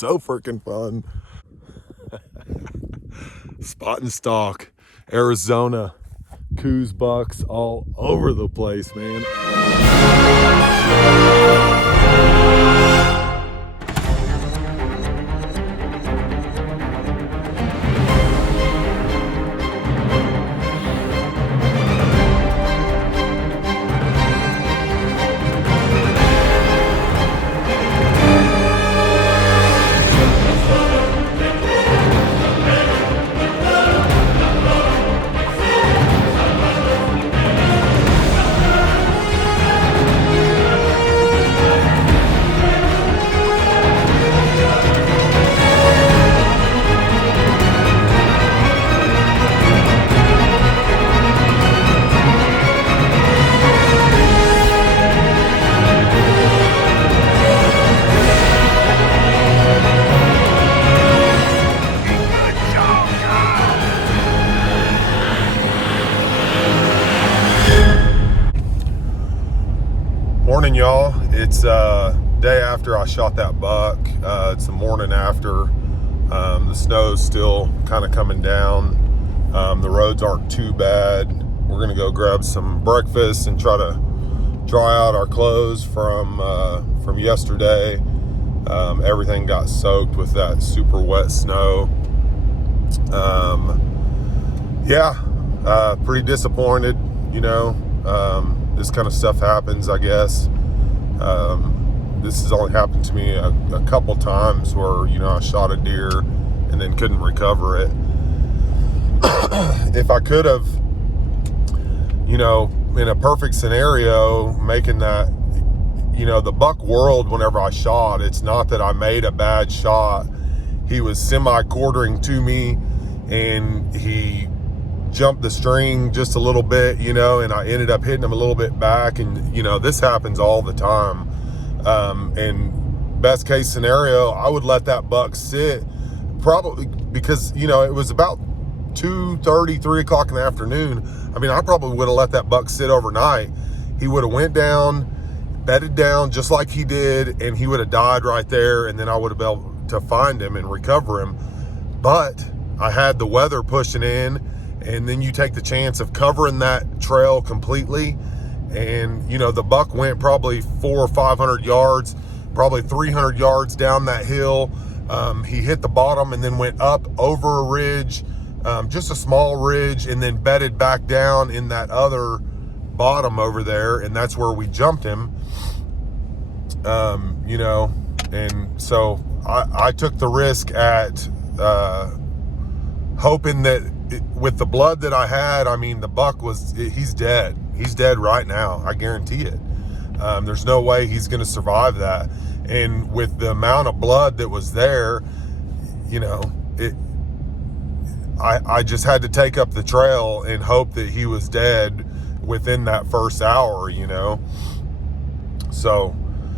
so freaking fun. Spot and stalk, Arizona, Coues bucks all over the place, man. Morning, y'all. It's day after I shot that buck. It's the morning after. The snow's still kind of coming down. The roads aren't too bad. We're gonna go grab some breakfast and try to dry out our clothes from yesterday. Everything got soaked with that super wet snow. Pretty disappointed, you know. This kind of stuff happens, I guess. This has only happened to me a couple times where, you know, I shot a deer and then couldn't recover it. If I could have, you know, in a perfect scenario, making that, you know, the buck whirled whenever I shot. It's not that I made a bad shot. He was semi-quartering to me and he jumped the string just a little bit, you know, and I ended up hitting him a little bit back. And, you know, this happens all the time. And best case scenario, I would let that buck sit, probably because, you know, it was about 2:30, 3 o'clock in the afternoon. I mean, I probably would have let that buck sit overnight. He would have went down, bedded down just like he did, and he would have died right there. And then I would have been able to find him and recover him. But I had the weather pushing in, and then you take the chance of covering that trail completely. And, you know, the buck went probably 400 or 500 yards, probably 300 yards down that hill. He hit the bottom and then went up over a ridge, just a small ridge, and then bedded back down in that other bottom over there. And that's where we jumped him, you know. And so I took the risk at hoping that with the blood that I had, I mean, the buck he's dead. He's dead right now. I guarantee it. There's no way he's going to survive that. And with the amount of blood that was there, you know, I just had to take up the trail and hope that he was dead within that first hour, you know. So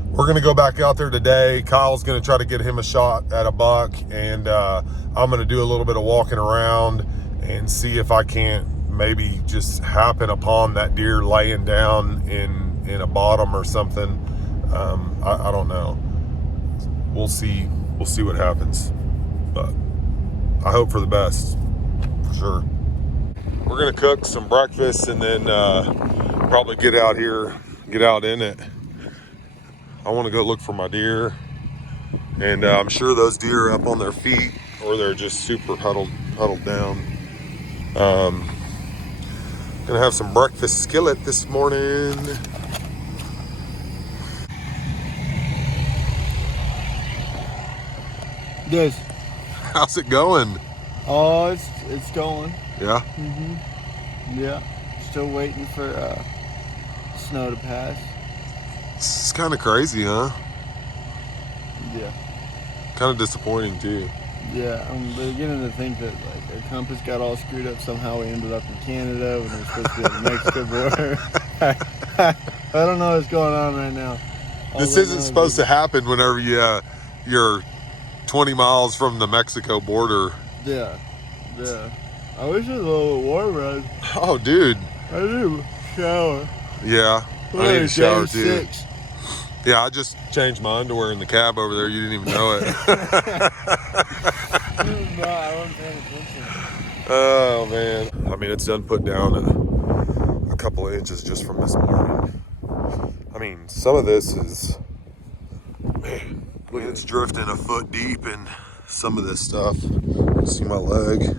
we're going to go back out there today. Kyle's going to try to get him a shot at a buck, and I'm going to do a little bit of walking around and see if I can't maybe just happen upon that deer laying down in a bottom or something. I don't know. We'll see what happens, but I hope for the best, for sure. We're gonna cook some breakfast and then probably get out in it. I want to go look for my deer, and I'm sure those deer are up on their feet or they're just super huddled down. Gonna have some breakfast skillet this morning. Yes. How's it going? Oh, it's going. Yeah. Yeah. Still waiting for snow to pass. It's kind of crazy, huh? Yeah. Kind of disappointing too. Yeah, I'm beginning to think that like our compass got all screwed up. Somehow we ended up in Canada when we're supposed to be at the Mexico border. I don't know what's going on right now. This isn't supposed to happen whenever you're 20 miles from the Mexico border. Yeah. I wish it was a little bit warmer. Oh, dude. I need a shower. Yeah, I need a shower too. Yeah, I just changed my underwear in the cab over there. You didn't even know it. No, I wasn't paying attention. Oh, man. I mean, it's done put down a couple of inches just from this morning. I mean, some of this is, man, look, it's drifting a foot deep in some of this stuff. See my leg?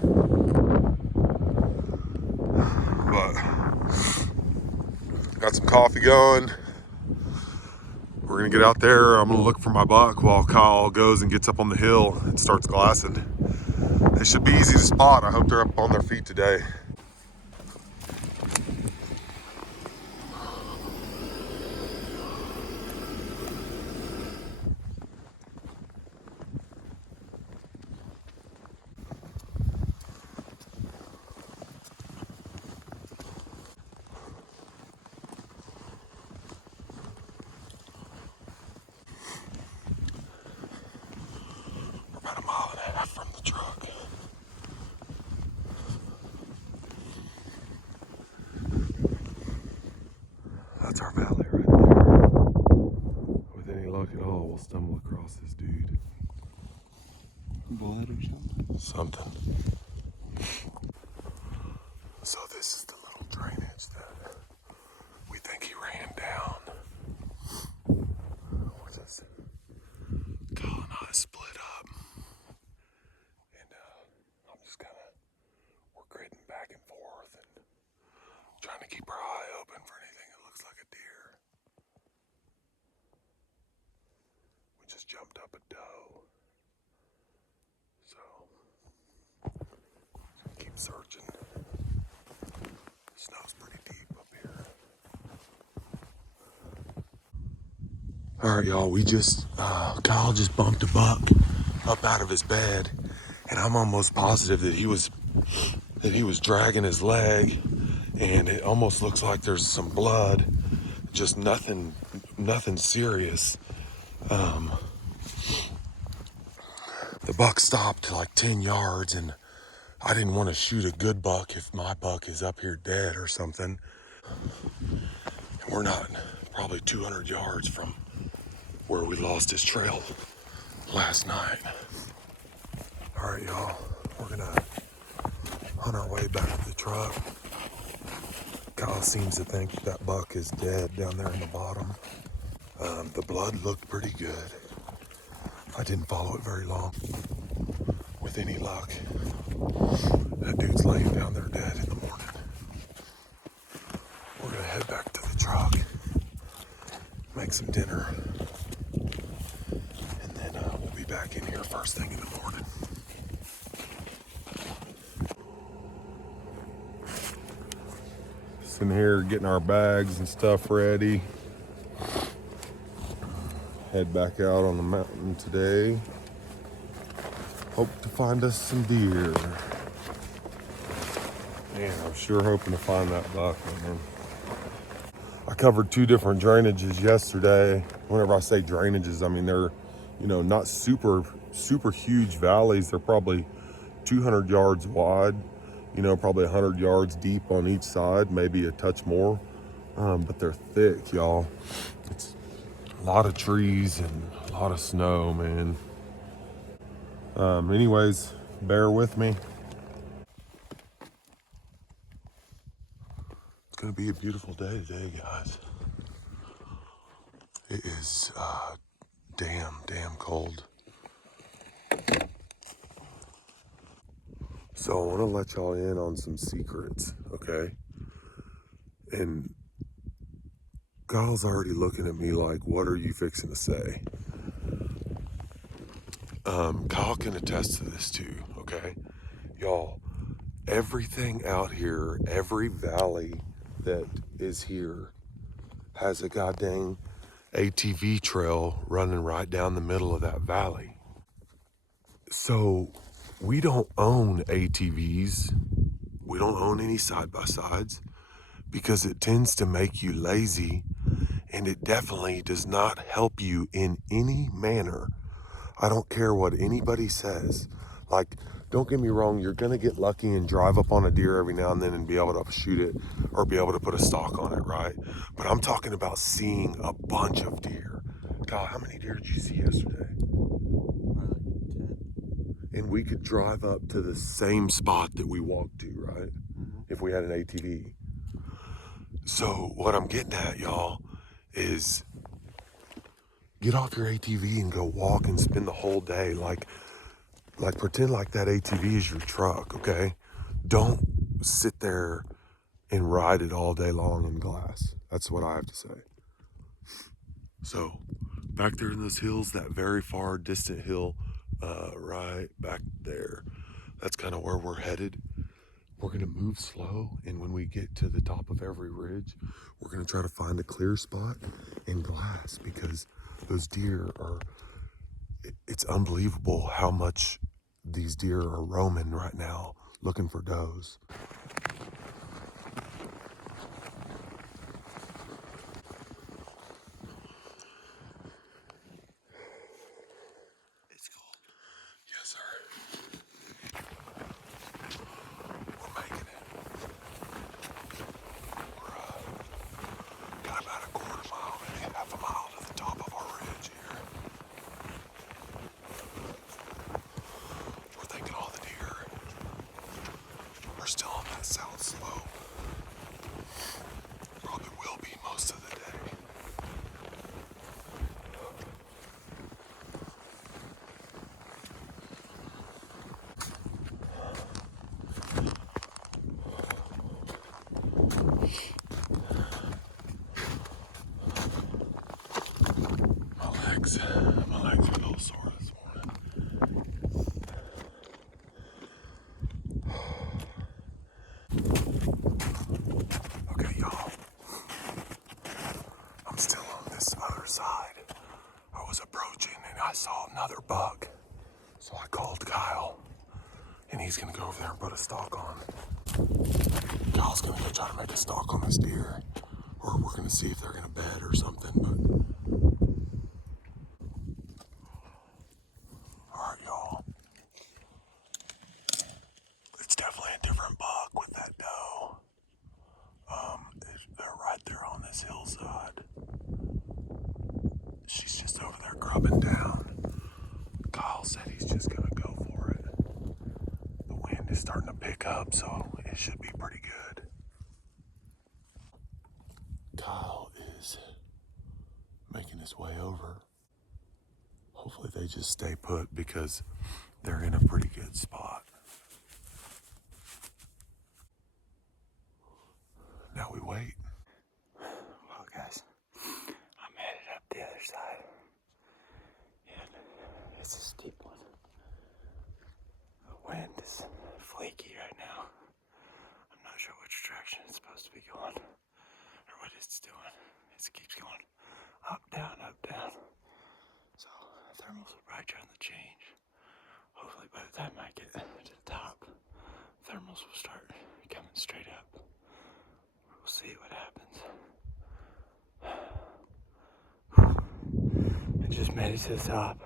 But got some coffee going. We're gonna get out there. I'm gonna look for my buck while Kyle goes and gets up on the hill and starts glassing. They should be easy to spot. I hope they're up on their feet today. We're about 1.5 miles from the truck. That's our valley right there. With any luck at all, we'll stumble across this dude. Blood or something? Something. So this is the little drainage that we think he ran down. What's this? Kyle and I split up. And I'm just kind of, we're gritting back and forth and trying to keep our eye open for anything that looks like a deer. We just jumped up a doe. So, keep searching. The snow's pretty deep up here. All right, y'all, we just, Kyle just bumped a buck up out of his bed, and I'm almost positive that he was dragging his leg, and it almost looks like there's some blood, just nothing serious. The buck stopped like 10 yards, and I didn't want to shoot a good buck if my buck is up here dead or something. And we're not probably 200 yards from where we lost his trail last night. All right, y'all, we're gonna on our way back to the truck. Kyle seems to think that buck is dead down there in the bottom. The blood looked pretty good. I didn't follow it very long. With any luck, that dude's laying down there dead in the morning. We're gonna head back to the truck, make some dinner, and then we'll be back in here first thing in the morning. Just in here getting our bags and stuff ready. Head back out on the mountain today. Hope to find us some deer. Man, I'm sure hoping to find that buck, man. I covered 2 different drainages yesterday. Whenever I say drainages, I mean they're, not super huge valleys. They're probably 200 yards wide, probably 100 yards deep on each side, maybe a touch more. But they're thick, y'all. It's a lot of trees and a lot of snow, man. Anyways, bear with me. It's gonna be a beautiful day today, guys. It is damn cold. So I want to let y'all in on some secrets, okay? And Kyle's already looking at me like, what are you fixing to say? Kyle can attest to this too, okay? Y'all, everything out here, every valley that is here has a goddamn ATV trail running right down the middle of that valley. So we don't own ATVs. We don't own any side-by-sides because it tends to make you lazy, and it definitely does not help you in any manner. I don't care what anybody says. Like, don't get me wrong, you're gonna get lucky and drive up on a deer every now and then and be able to shoot it or be able to put a stalk on it, right? But I'm talking about seeing a bunch of deer. Kyle, how many deer did you see yesterday? Like 10. And we could drive up to the same spot that we walked to, right? If we had an ATV. So what I'm getting at, y'all, is get off your ATV and go walk and spend the whole day. Like pretend like that ATV is your truck, okay? Don't sit there and ride it all day long in glass. That's what I have to say. So back there in those hills, that very far distant hill, right back there, that's kind of where we're headed. We're gonna move slow, and when we get to the top of every ridge, we're gonna try to find a clear spot and glass, because those deer are, it's unbelievable how much these deer are roaming right now looking for does. It's cold. Yes, sir. We're making it. We're got about a quarter mile, maybe half a mile to the top of our ridge here. We're thinking all the deer are still on that south slope. Probably will be most of the day. My legs are a little sore this morning. Okay, y'all. I'm still on this other side. I was approaching and I saw another buck. So I called Kyle, and he's gonna go over there and put a stalk on. Kyle's gonna go try to make a stalk on this deer. Or we're gonna see if they're gonna bed or something, but. Alright, y'all. It's definitely a different buck with that doe. They're right there on this hillside. She's just over there grubbing down. Kyle said he's just gonna go for it. The wind is starting to pick up, so it should be pretty good. Kyle is making his way over. Hopefully they just stay put because they're in a pretty good spot. Now we wait. Well, guys, I'm headed up the other side, and it's a steep one. The wind is flaky right now. I'm not sure which direction it's supposed to be going, or what it's doing. It keeps going up, down, up, down. So thermals will probably try to change. Hopefully by the time I get to the top, thermals will start coming straight up. We'll see what happens. I just made it to the top.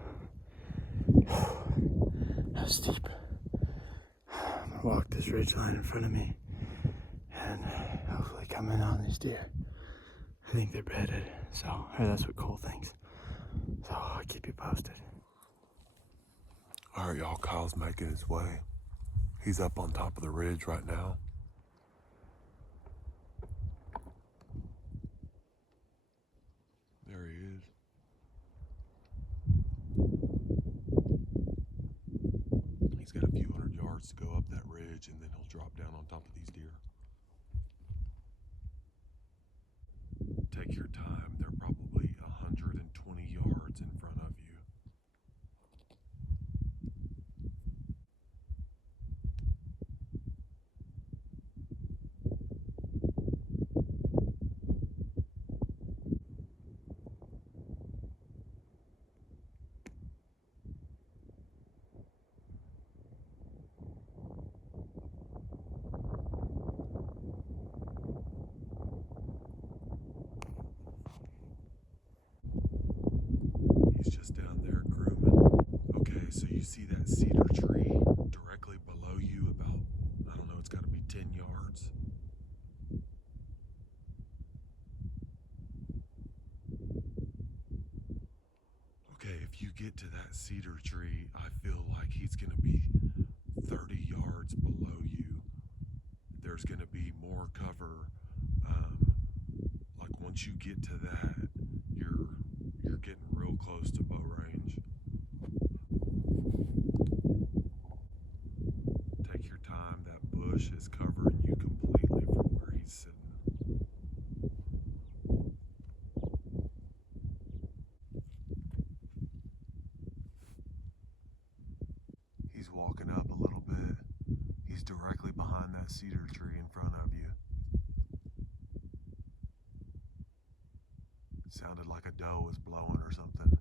That was steep. I'm gonna walk this ridge line in front of me and hopefully come in on these deer. I think they're bedded, or that's what Cole thinks. So I'll keep you posted. All right, y'all, Kyle's making his way. He's up on top of the ridge right now. There he is. He's got a few hundred yards to go up that ridge, and then he'll drop down on top of these deer. Take your time. They're probably 120 yards in front of you. He's just down there grooming. Okay, so you see that cedar tree directly below you about, I don't know, it's got to be 10 yards. to that cedar tree, I feel like he's going to be 30 yards below you. There's going to be more cover. Like once you get to that, you're getting real close to bow range. Take your time. That bush is covering you completely from where he's sitting. He's walking up a little bit. He's directly behind that cedar tree in front of you. Sounded like a doe was blowing or something.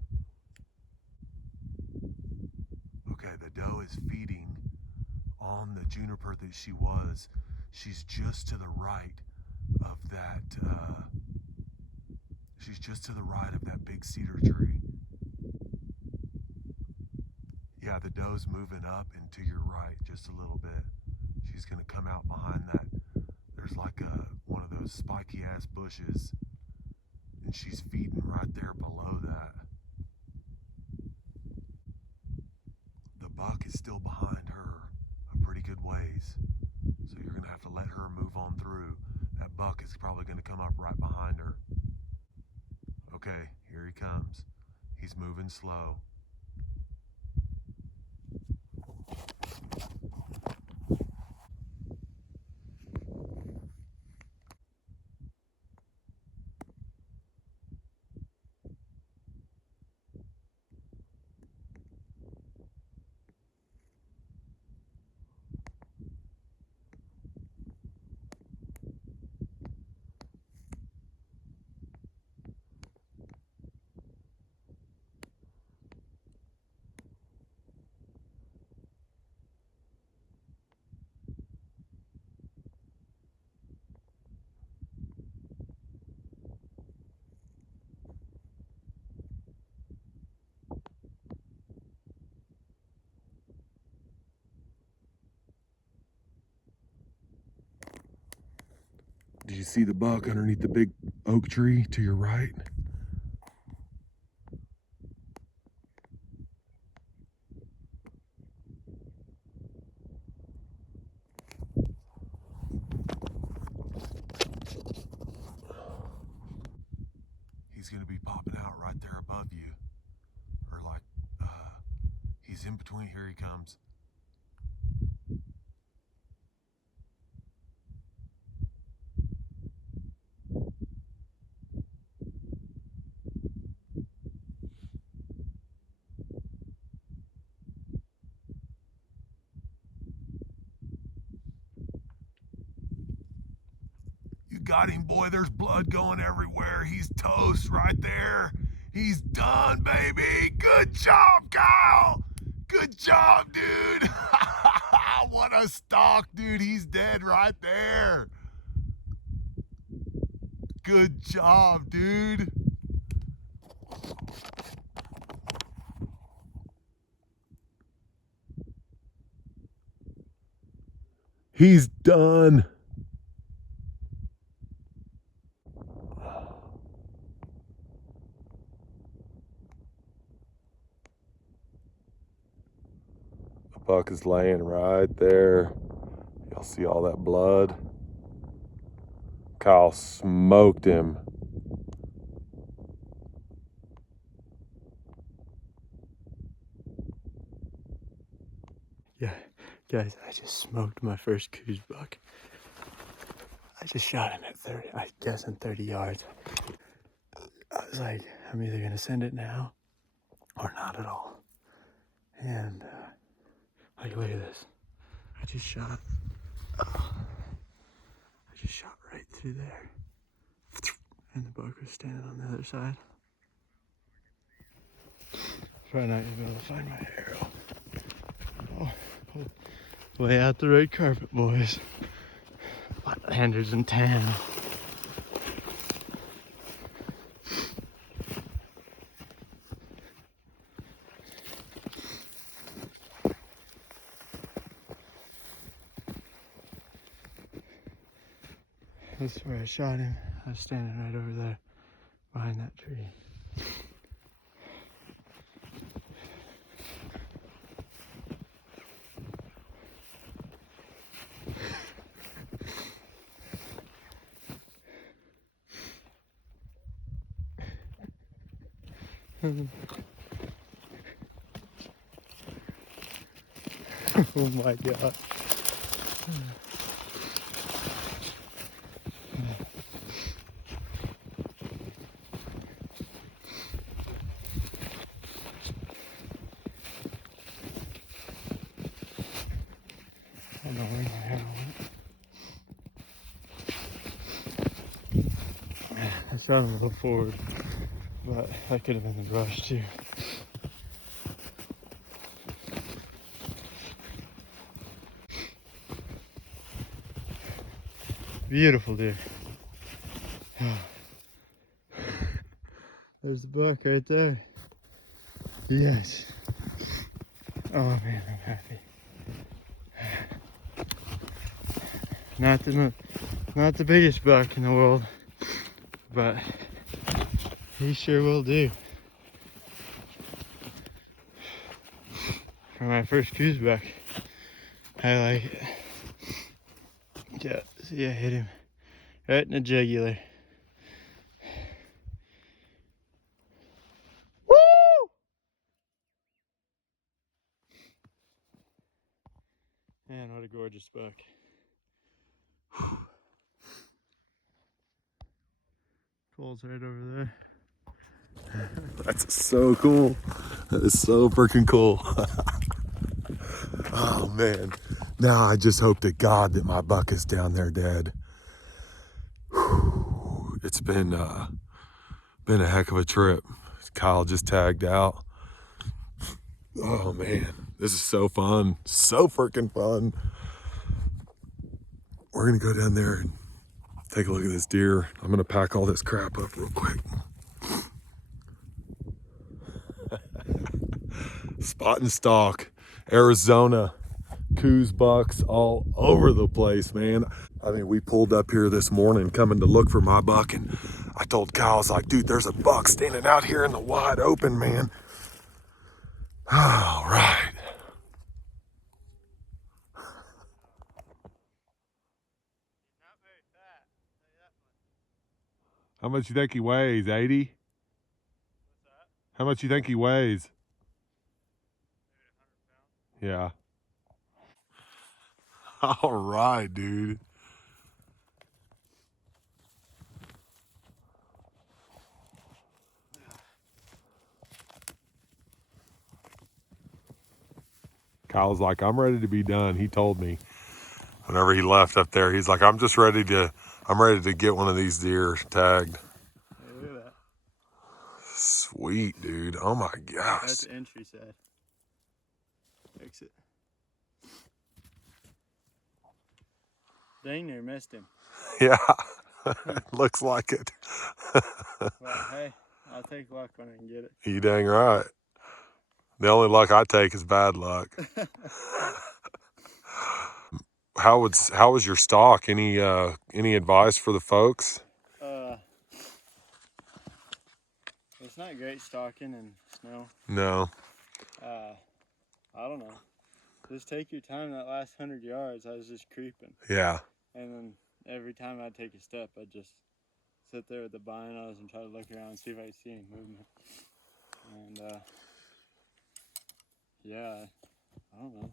Okay, the doe is feeding on the juniper that she was. She's just to the right of that, she's just to the right of that big cedar tree. Yeah, the doe's moving up and to your right just a little bit. She's gonna come out behind that. There's like one of those spiky ass bushes, and she's feeding right there below that. The buck is still behind her a pretty good ways, so you're gonna have to let her move on through. That buck is probably gonna come up right behind her. Okay, here he comes. He's moving slow. Did you see the buck underneath the big oak tree to your right? He's gonna be popping out right there above you. Or like, he's in between. Here he comes. You got him, boy. There's blood going everywhere. He's toast right there. He's done, baby. Good job, Kyle. Good job, dude. What a stalk, dude. He's dead right there. Good job, dude. He's done. The buck is laying right there. You'll see all that blood. Kyle smoked him. Yeah, guys, I just smoked my first Coues buck. I just shot him at 30, I guess in 30 yards. I was like, I'm either gonna send it now or not at all. And like, look at this. I just shot right through there. And the buck was standing on the other side. Probably not gonna be able to find my arrow. Oh, way out the red carpet, boys. Flatlanders in tan. That's where I shot him. I was standing right over there behind that tree. Oh my god. I don't know where my arrow went. I shot him a little forward, but that could have been the brush too. Beautiful deer. There's the buck right there. Yes. Oh man, I'm happy. Not the biggest buck in the world, but he sure will do. For my first Coues buck, I like it. Yeah, see, I hit him right in the jugular. Woo! Man, what a gorgeous buck. Cole's right over there. That's so cool. That is so freaking cool. Oh man. Now I just hope to God that my buck is down there dead. Whew. It's been a heck of a trip. Kyle just tagged out. Oh man, this is so fun. So freaking fun. We're gonna go down there and take a look at this deer. I'm gonna pack all this crap up real quick. Spot and stalk, Arizona, Coues bucks all over the place, man. I mean, we pulled up here this morning coming to look for my buck, and I told Kyle, I was like, dude, there's a buck standing out here in the wide open, man. All right. Not very fat, I'll tell you that much. How much you think he weighs, 80? What's that? How much you think he weighs? Maybe 100 pounds. Yeah. All right, dude. Kyle's like, I'm ready to be done. He told me whenever he left up there, he's like, I'm ready to get one of these deer tagged. Hey, look at that. Sweet, dude. Oh my gosh. That's the entry side. Exit. Dang near missed him. Yeah. Looks like it. Well, hey, I'll take luck when I can get it. You dang right. The only luck I take is bad luck. How was your stalk? Any advice for the folks? It's not great stalking in snow. No. I don't know. Just take your time. That last 100 yards, I was just creeping. Yeah. And then every time I'd take a step, I'd just sit there with the binos and try to look around and see if I could see any movement. And yeah, I don't know.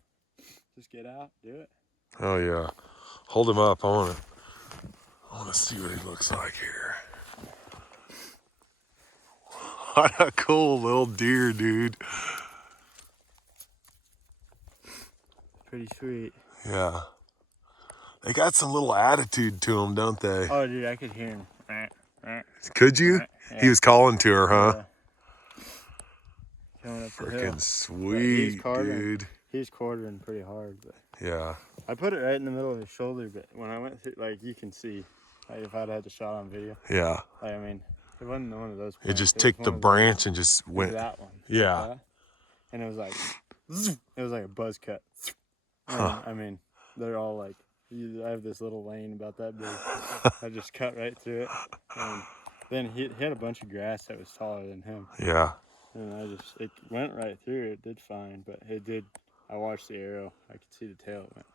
Just get out, do it. Oh yeah. Hold him up. I want to see what he looks like here. What a cool little deer, dude. Pretty sweet. Yeah. They got some little attitude to them, don't they? Oh, dude, I could hear him. Could you? Yeah. He was calling to her, huh? Yeah. Coming up the hill. Freaking sweet, dude. He was quartering pretty hard, but Yeah. I put it right in the middle of his shoulder. But when I went through, like you can see, like if I'd had the shot on video, Yeah. like, I mean, it wasn't one of those. It just was ticked one the of branch and just It was went. that one. Yeah. Like that. And it was like, it was like a buzz cut. And, Huh. I mean, they're all like, I have this little lane about that big. I just cut right through it. And then he had a bunch of grass that was taller than him. Yeah. And it went right through. It did fine, but it did. I watched the arrow. I could see the tail. It went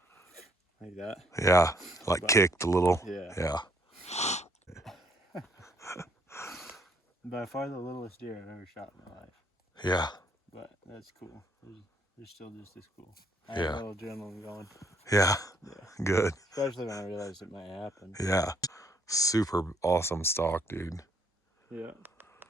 like that. Yeah. Like But- kicked a little. Yeah. Yeah. by far the littlest deer I've ever shot in my life. Yeah. But that's cool. They're still just as cool. I Yeah. have a little adrenaline going. Yeah. Yeah. Good. Especially when I realized it might happen. Yeah. Super awesome stalk, dude. Yeah.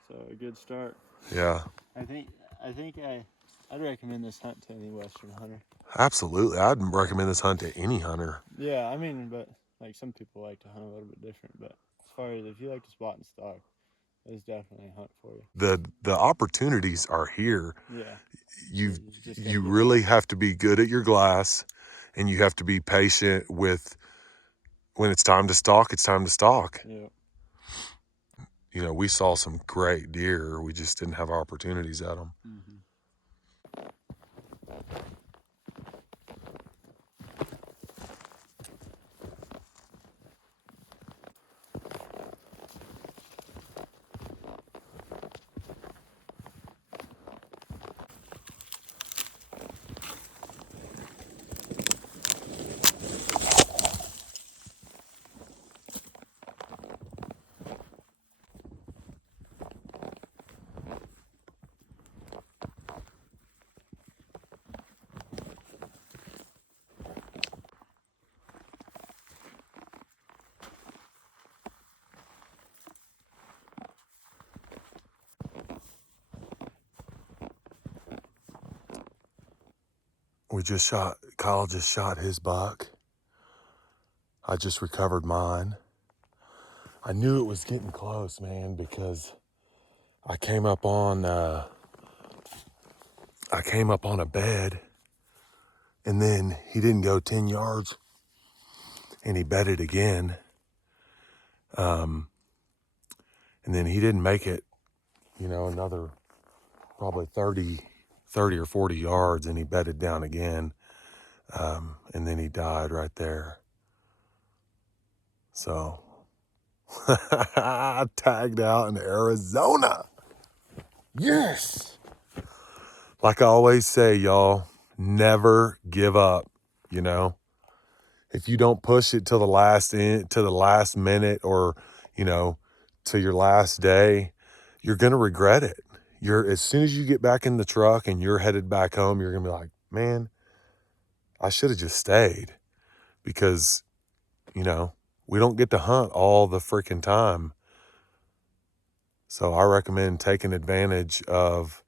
So a good start. Yeah. I'd recommend this hunt to any Western hunter. Absolutely. I'd recommend this hunt to any hunter. Yeah, I mean, but like some people like to hunt a little bit different. But as far as if you like to spot and stalk, it's definitely a hunt for you. The opportunities are here. Yeah. You really have to be good at your glass, and you have to be patient with when it's time to stalk, it's time to stalk. Yeah. You know, we saw some great deer. We just didn't have opportunities at them. Mm-hmm. Kyle just shot his buck. I just recovered mine. I knew it was getting close, man, because I came up on a bed, and then he didn't go 10 yards, and he bedded again. And then he didn't make it, another probably 30 or 40 yards, and he bedded down again. And then he died right there. So I tagged out in Arizona. Yes. Like I always say, y'all, never give up, If you don't push it to the last minute, or, to your last day, you're going to regret it. As soon as you get back in the truck and you're headed back home, you're going to be like, man, I should have just stayed, because, we don't get to hunt all the freaking time. So I recommend taking advantage of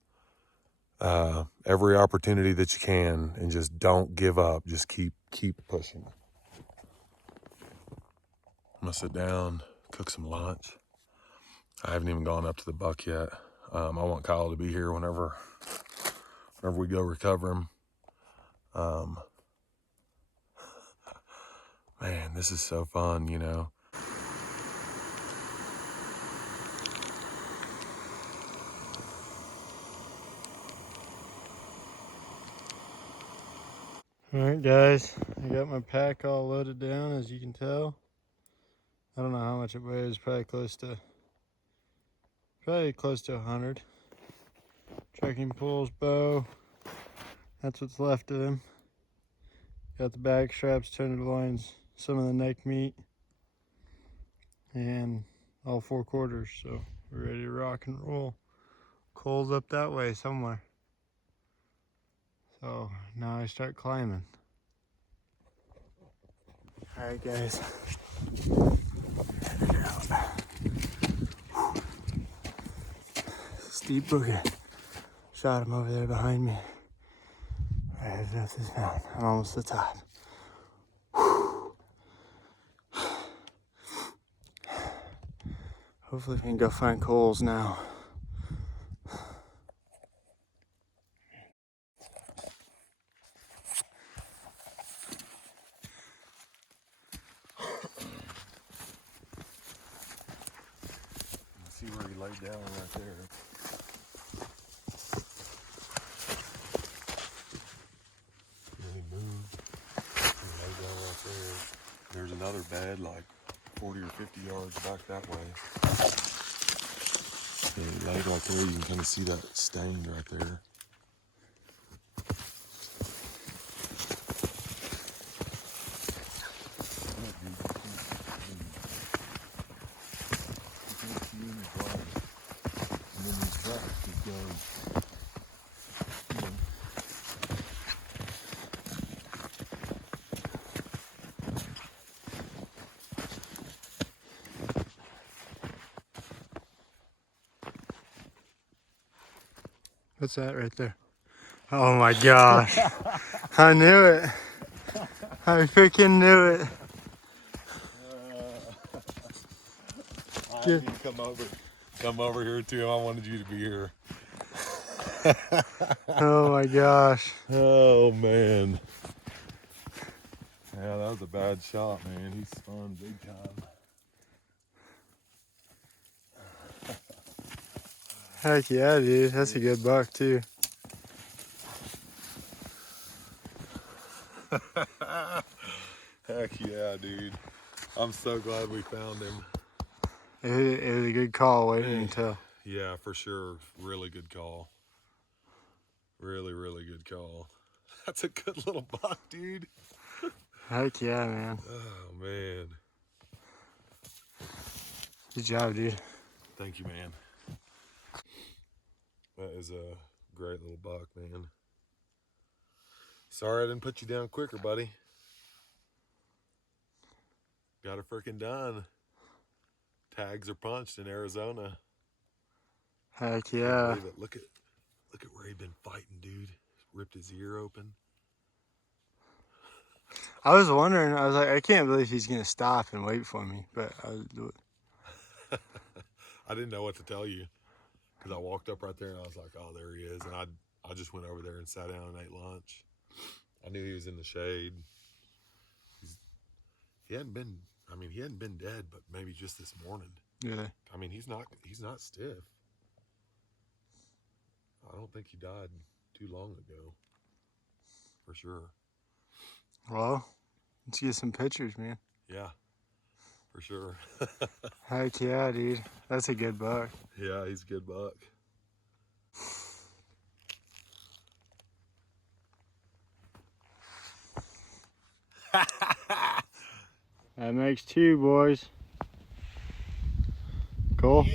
every opportunity that you can, and just don't give up. Just keep pushing. I'm gonna sit down, cook some lunch. I haven't even gone up to the buck yet. I want Kyle to be here whenever we go recover him. Man, this is so fun, Alright guys, I got my pack all loaded down, as you can tell. I don't know how much it weighs, probably close to 100. Trekking poles, bow, that's what's left of him. Got the bag straps, tenderloins, some of the neck meat, and all 4 quarters, so we're ready to rock and roll. Coal's up that way somewhere. So now I start climbing. Alright guys. Steep boogie. Shot him over there behind me. Right heading up this mountain. I'm almost to the top. Hopefully we can go find coals now. See where he laid down right there. And he moved. He laid down right there. There's another bed like 40 or 50 yards back that way. And he laid right there. You can kind of see that stain right there. What's that right there? Oh my gosh. I knew it. I freaking knew it. I need to come over here too. I wanted you to be here. Oh my gosh. Oh man. Yeah, that was a bad shot, man. He spun big time. Heck yeah, dude. That's a good buck too. Heck yeah, dude. I'm so glad we found him. It was a good call waiting until. Yeah, for sure. Really good call. Really, really good call. That's a good little buck, dude. Heck yeah, man. Oh, man. Good job, dude. Thank you, man. That is a great little buck, man. Sorry I didn't put you down quicker, buddy. Got it freaking done. Tags are punched in Arizona. Heck yeah. Can't believe it. Look at where he'd been fighting, dude. Ripped his ear open. I was wondering, I was like, I can't believe he's gonna stop and wait for me, but I was doing. I didn't know what to tell you because I walked up right there and I was like, oh, there he is. And I just went over there and sat down and ate lunch. I knew he was in the shade. He hadn't been dead, but maybe just this morning. Yeah. I mean, he's not stiff. I don't think he died too long ago. For sure. Well, let's get some pictures, man. Yeah. For sure. Heck yeah, dude. That's a good buck. Yeah, he's a good buck. That makes two, boys. Cool.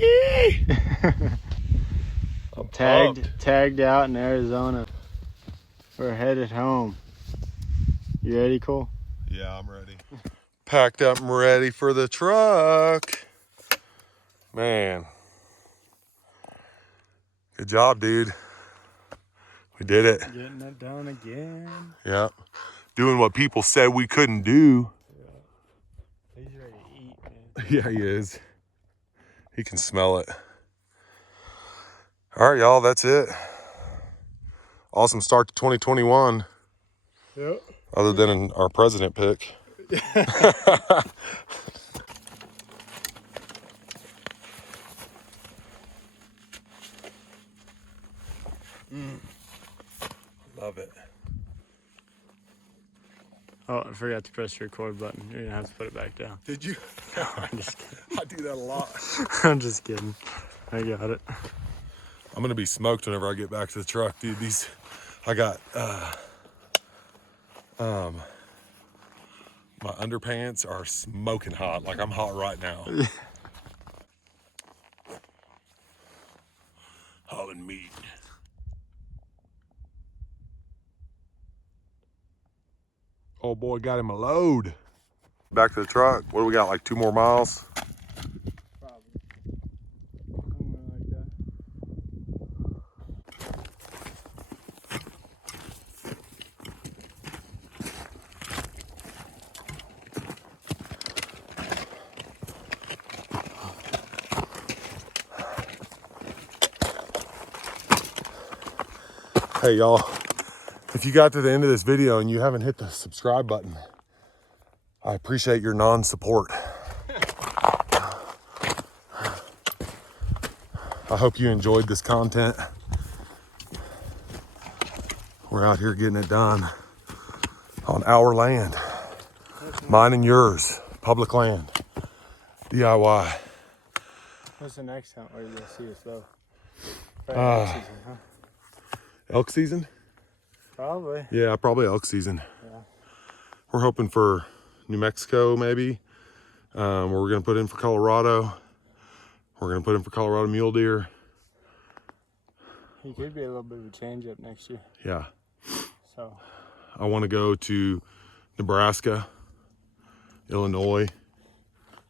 I'm tagged out in Arizona. We're headed home. You ready, Cole? Yeah, I'm ready. Packed up and ready for the truck. Man. Good job, dude. We did it. Getting it done again. Yeah. Doing what people said we couldn't do. Yeah. He's ready to eat, man. Yeah, he is. He can smell it. All right, y'all, that's it. Awesome start to 2021. Yep. Other than our president pick. Love it. Oh, I forgot to press the record button. You're gonna have to put it back down. Did you? No, I'm just kidding. I do that a lot. I'm just kidding. I got it. I'm gonna be smoked whenever I get back to the truck, dude. I got my underpants are smoking hot. Like I'm hot right now. Hauling meat. Oh boy, got him a load. Back to the truck. What do we got? Like 2 more miles? Probably. Somewhere like that. Hey y'all, if you got to the end of this video and you haven't hit the subscribe button, I appreciate your non-support. I hope you enjoyed this content. We're out here getting it done on our land. Mine and yours, public land, DIY. What's the next hunt where you're gonna see us though? Probably next season, huh? Elk season? Probably. Yeah, probably elk season. Yeah. We're hoping for New Mexico maybe. We're gonna put in for Colorado. We're gonna put in for Colorado mule deer. He could be a little bit of a change up next year. Yeah. So I want to go to Nebraska, Illinois,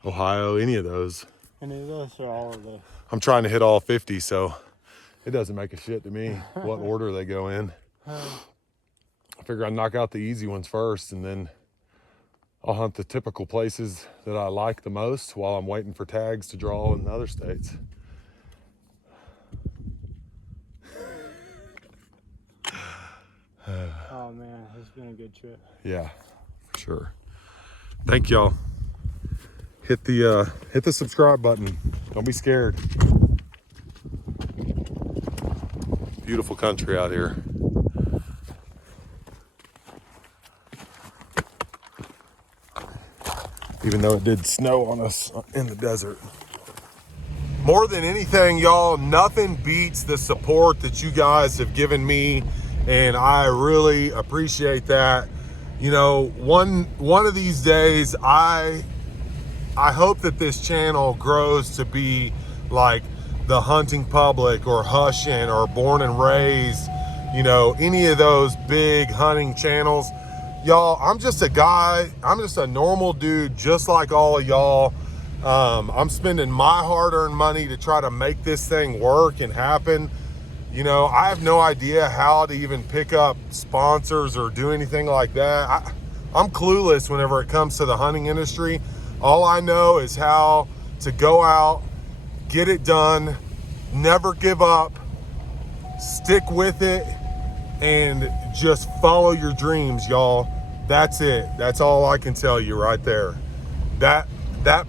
Ohio, any of those. any of those or all of those? I'm trying to hit all 50, so It doesn't make a shit to me what order they go in. I figure I'd knock out the easy ones first, and then I'll hunt the typical places that I like the most while I'm waiting for tags to draw in other states. Oh man, it's been a good trip. Yeah, for sure. Thank y'all. Hit the subscribe button. Don't be scared. Beautiful country out here. Even though it did snow on us in the desert. More than anything, y'all, nothing beats the support that you guys have given me, and I really appreciate that. You know, one of these days, I hope that this channel grows to be like the Hunting Public or Hushin or Born and Raised, you know, any of those big hunting channels. Y'all, I'm just a guy, I'm just a normal dude just like all of y'all. I'm spending my hard-earned money to try to make this thing work and happen. You know, I have no idea how to even pick up sponsors or do anything like that. I'm clueless whenever it comes to the hunting industry. All I know is how to go out, get it done, never give up, stick with it, and just follow your dreams, y'all. That's it. That's all I can tell you right there. That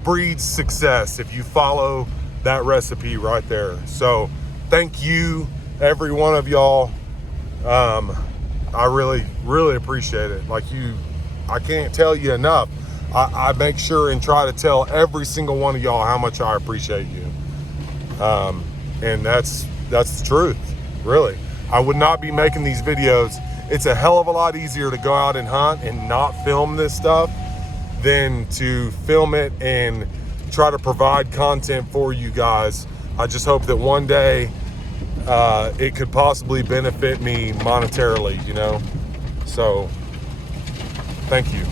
breeds success if you follow that recipe right there. So thank you, every one of y'all. I really appreciate it. Like I can't tell you enough. I make sure and try to tell every single one of y'all how much I appreciate you. And that's the truth, really. I would not be making these videos. It's a hell of a lot easier to go out and hunt and not film this stuff than to film it and try to provide content for you guys. I just hope that one day it could possibly benefit me monetarily, you know? So, thank you.